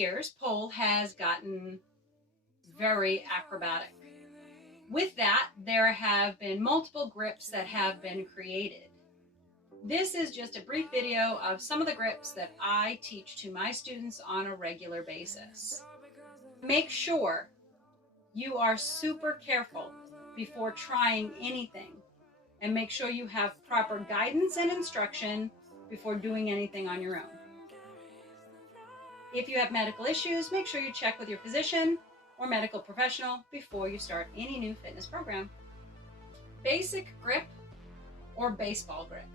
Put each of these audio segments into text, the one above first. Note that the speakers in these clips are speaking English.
years, pole has gotten very acrobatic. With that, there have been multiple grips that have been created. This is just a brief video of some of the grips that I teach to my students on a regular basis. Make sure you are super careful before trying anything, and make sure you have proper guidance and instruction before doing anything on your own. If you have medical issues, make sure you check with your physician or medical professional before you start any new fitness program. Basic grip or baseball grip,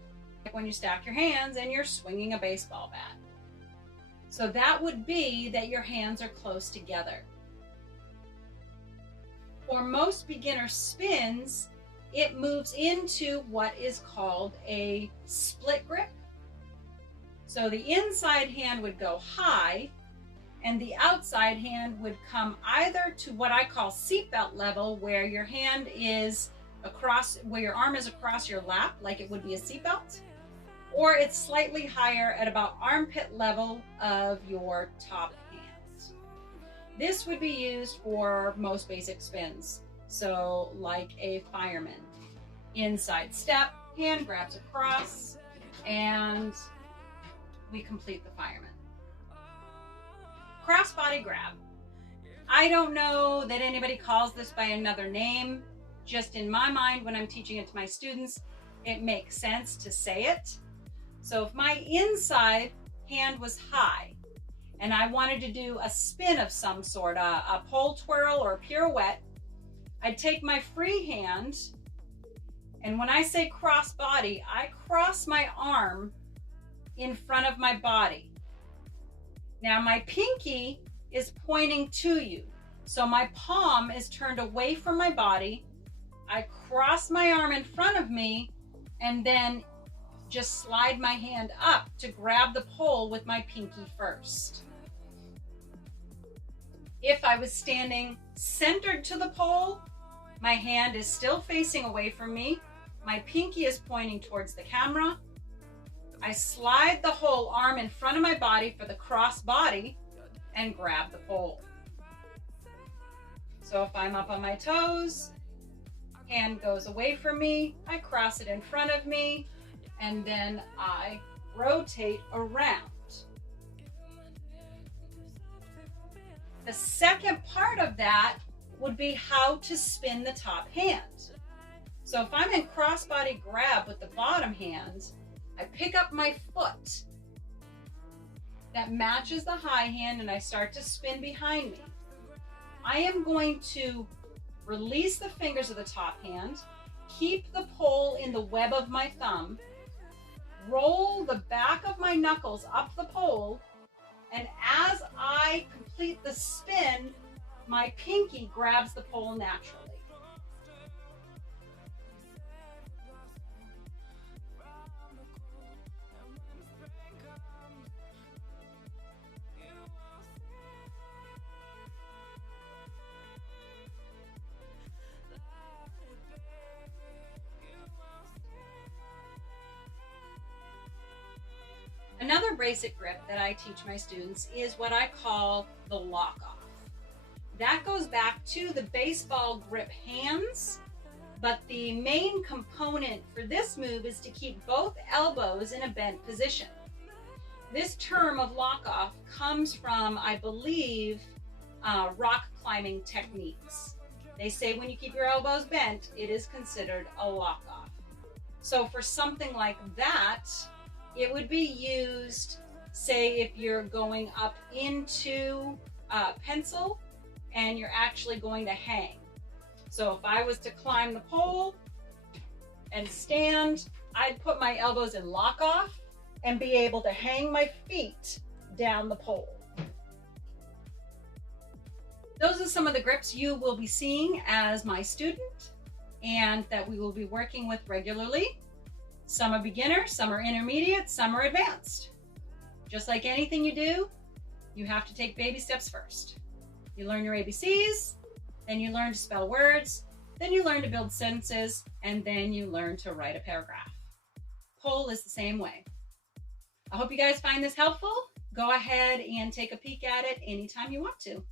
like when you stack your hands and you're swinging a baseball bat. So that would be that your hands are close together. For most beginner spins, it moves into what is called a split grip. So the inside hand would go high and the outside hand would come either to what I call seatbelt level, where your hand is across, where your arm is across your lap like it would be a seatbelt, or it's slightly higher at about armpit level of your top hand. This would be used for most basic spins. So like a fireman, inside step, hand grabs across, and we complete the fireman. Crossbody grab. I don't know that anybody calls this by another name. Just in my mind, when I'm teaching it to my students, it makes sense to say it. So if my inside hand was high and I wanted to do a spin of some sort, a pole twirl or a pirouette, I'd take my free hand, and when I say cross body, I cross my arm in front of my body. Now my pinky is pointing to you, so my palm is turned away from my body. I cross my arm in front of me and then just slide my hand up to grab the pole with my pinky first. If I was standing centered to the pole, my hand is still facing away from me. My pinky is pointing towards the camera. I slide the whole arm in front of my body for the cross body and grab the pole. So if I'm up on my toes, hand goes away from me, I cross it in front of me, and then I rotate around. The second part of that would be how to spin the top hand. So if I'm in crossbody grab with the bottom hand, I pick up my foot that matches the high hand and I start to spin behind me. I am going to release the fingers of the top hand, keep the pole in the web of my thumb, roll the back of my knuckles up the pole, and as I complete the spin, my pinky grabs the pole naturally. Another basic grip that I teach my students is what I call the lock-off. That goes back to the baseball grip hands, but the main component for this move is to keep both elbows in a bent position. This term of lock-off comes from, I believe, rock climbing techniques. They say when you keep your elbows bent, it is considered a lock-off. So for something like that, it would be used, say, if you're going up into pencil and you're actually going to hang. So if I was to climb the pole and stand, I'd put my elbows in lock off and be able to hang my feet down the pole. Those are some of the grips you will be seeing as my student and that we will be working with regularly. Some are beginner, some are intermediate, some are advanced. Just like anything you do, you have to take baby steps first. You learn your ABCs, then you learn to spell words, then you learn to build sentences, and then you learn to write a paragraph. Pole is the same way. I hope you guys find this helpful. go ahead and take a peek at it anytime you want to.